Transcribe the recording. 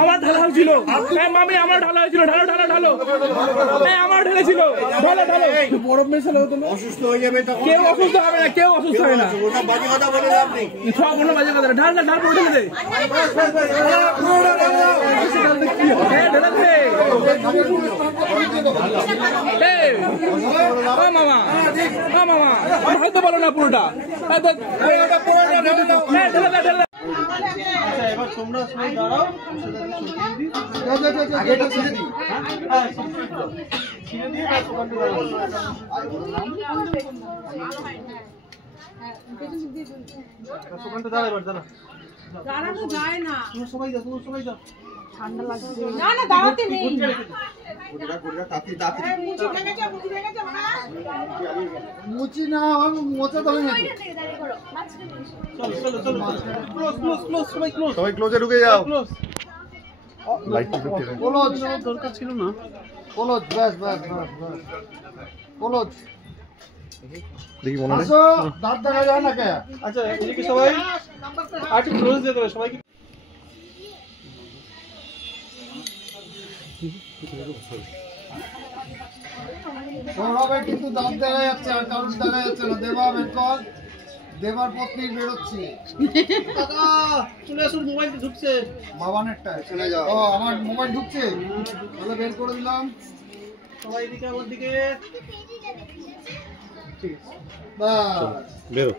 আমার ঢালা হয়েছিল, মামি আমার ঢালা হয়েছিল, ঢালো ঢালো ঢালো, আমার ঢেলেছিল, ঢালো ঢালো। বরফ মেশালে হতো না, অসুস্থ হয়ে যাবে তখন। কেউ অসুস্থ হবে না, কেউ অসুস্থ হবে না। বাজে কথা বলে আপনি সব কোনো বাজে কথা, ঢাল না, ঢাল পড়ে দে। মামা মামা হয়তো বলো না পুরোটা। এবার তোমরা সবাই দাঁড়াও, দাঁড়ানো যায় না, সবাই যাও, সবাই যাও, ঠান্ডা লাগছে। না না দাঁড়াতে নেই, মুচি না মোচা তবে চলো চলো চলো, ক্লোজ সবাই ক্লোজ, সবাই ক্লোজে ঢুকে যাও। ক্লোজ ক্লোজ দরকার ছিল না, ক্লোজ, বাস বাস বাস বাস ক্লোজ। দেখি মনে নেই, দাঁত দেখা যায় না কে? আচ্ছা এদিকে সবাই আর একটু ক্লোজ দিয়ে দেবে সবাইকে। সৌরভের কিন্তু দাঁত দেখা যাচ্ছে, আর কারোর দেখা যাচ্ছে না। দেবা বের কর, দেবার পত্নী বেরোচ্ছে। দাদা চলে আসুন, মোবাইল ঢুকছে বাবানেরটা চলে যাও। ও আমার মোবাইল ঢুকছে, তাহলে বের করে দিলাম। সবাই এদিকে আমার দিকে, ঠিক আছে বাস বেরো।